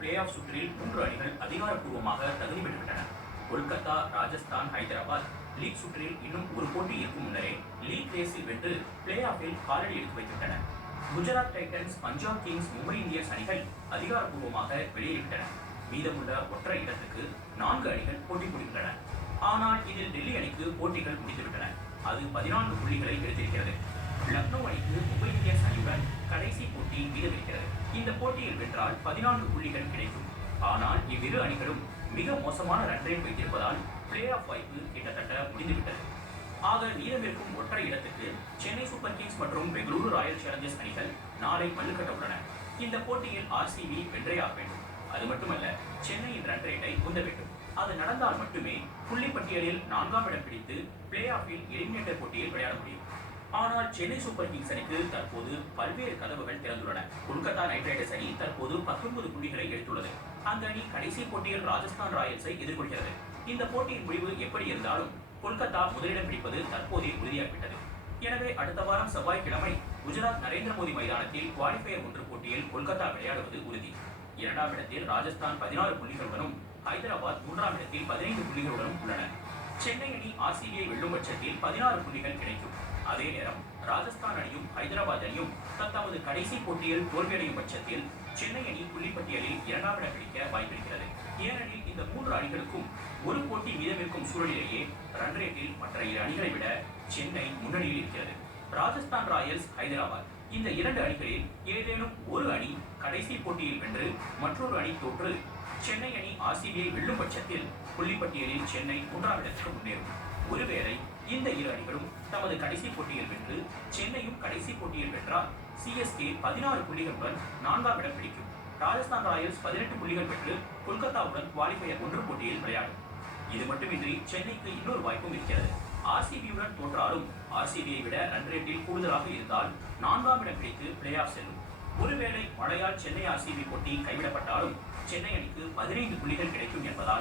Play off சுற்றில் மூன்று அணிகள் அதிகாரப்பூர்வமாக தகுதி பெற்றுவிட்டன. கொல்கத்தா ராஜஸ்தான் ஹைதராபாத் லீக் சுற்றில் இன்னும் ஒரு போட்டி இருக்கும் முன்னரே லீக் ரேஸில் வென்று பிளே ஆஃபில் காலடி எடுத்து வைத்துவிட்டன. Gujarat Titans Punjab Kings Mumbai Indians அணிகள் அதிகாரப்பூர்வமாக வெளியேறிவிட்டன. மீதமுள்ள ஒற்றை இடத்துக்கு நான்கு அணிகள் போட்டி புரிகின்றன. ஆனால் இதில் டெல்லி அணிக்கு போட்டிகள் முடிந்துவிட்டன. அது பதினான்கு புள்ளிகளை எடுத்திருக்கிறது லக்னோ அணிக்கு மும்பை இந்தியன்ஸ் அணியுடன் கடைசி போட்டி மீதமிருக்கிறது இந்த போட்டியில் வென்றால் பதினான்கு புள்ளிகள் கிடைக்கும். ஆனால் இவ்விரு அணிகளும் மிக மோசமான ரன் ரேட் வைத்திருப்பதால் பிளே ஆஃப் வாய்ப்பு கிட்டத்தட்ட முடிந்துவிட்டது. ஆக நீளமிருக்கும் ஒற்றை இடத்துக்கு சென்னை சூப்பர் கிங்ஸ் மற்றும் பெங்களூரு ராயல் சேலஞ்சர்ஸ் அணிகள் நாளை மல்லுக்கட்ட உள்ளன. இந்த போட்டியில் ஆர்சிபி வென்றே ஆக வேண்டும். அது மட்டுமல்ல சென்னையின் ரன் ரேட்டை உந்த வேண்டும். அது நடந்தால் மட்டுமே புள்ளி பட்டியலில் நான்காம் இடம் பிடித்து பிளே ஆஃபில் எலிமினேட்டர் போட்டியில் விளையாட முடியும். ஆனால் சென்னை சூப்பர் கிங்ஸ் அணிக்கு தற்போது பல்வேறு கதவுகள் திறந்துள்ளன. கொல்கத்தா நைட் ரைடர்ஸ் அணி தற்போது பத்தொன்பது புள்ளிகளை எடுத்துள்ளது. அந்த அணி கடைசி போட்டியில் ராஜஸ்தான் ராயல்ஸை எதிர்கொள்கிறது. இந்த போட்டியின் முடிவு எப்படி இருந்தாலும் கொல்கத்தா முதலிடம் பிடிப்பது தற்போதே உறுதியாகிவிட்டது. எனவே அடுத்த வாரம் செவ்வாய்க்கிழமை குஜராத் நரேந்திர மோடி மைதானத்தில் குவாலிஃபயர் ஒன்று போட்டியில் கொல்கத்தா விளையாடுவது உறுதி. இரண்டாம் இடத்தில் ராஜஸ்தான் பதினாறு புள்ளிகளுடனும் ஹைதராபாத் மூன்றாம் இடத்தில் பதினைந்து புள்ளிகளுடனும் உள்ளன. சென்னை அணி ஆர்சிபியை வெல்லும் பட்சத்தில் பதினாறு புள்ளிகள் கிடைக்கும். அதே நேரம் ராஜஸ்தான் அணியும் ஹைதராபாத் அணியும் தத்தமது கடைசி போட்டியில் தோல்வியடையும் பட்சத்தில் சென்னை அணி புள்ளிப்பட்டியலில் இரண்டாம் இடம் பிடிக்க வாய்ப்பிருக்கிறது. ஏனெனில் இந்த மூன்று அணிகளுக்கும் ஒரு போட்டி மீதமிருக்கும் சூழலிலேயே ரன் ரேட்டில் மற்ற இரு அணிகளை விட சென்னை முன்னணியில் இருக்கிறது. ராஜஸ்தான் ராயல்ஸ் ஹைதராபாத் இந்த இரண்டு அணிகளில் ஏதேனும் ஒரு அணி கடைசி போட்டியில் வென்று மற்றொரு அணி தோற்று சென்னை அணி ஆர்சிபியை வெல்லும் பட்சத்தில் புள்ளிப்பட்டியலில் சென்னை மூன்றாம் இடத்திற்கு முன்னேறும். ஒருவேளை இந்த இரு அணிகளும் தமது கடைசி போட்டியில் வென்று சென்னையும் கடைசி போட்டியில் வென்றால் சிஎஸ்கே பதினாறு புள்ளிகளுடன் நான்காம் இடம் பிடிக்கும். ராஜஸ்தான் ராயல்ஸ் பதினெட்டு புள்ளிகள் பெற்று கொல்கத்தாவுடன் குவாலிஃபயர் ஒன்று போட்டியில் விளையாடும். இது மட்டுமின்றி சென்னைக்கு இன்னொரு வாய்ப்பும் இருக்கிறது. ஆர்சிபியுடன் தோற்றாலும் ஆர்சிபியை விட ரன் ரேட்டில் கூடுதலாக இருந்தால் நான்காம் இடம் பிடித்து பிளே ஆஃப் செல்லும். ஒருவேளை மழையால் சென்னை ஆர்சிபி போட்டி கைவிடப்பட்டாலும் சென்னை அணிக்கு பதினைந்து புள்ளிகள் கிடைக்கும் என்பதால்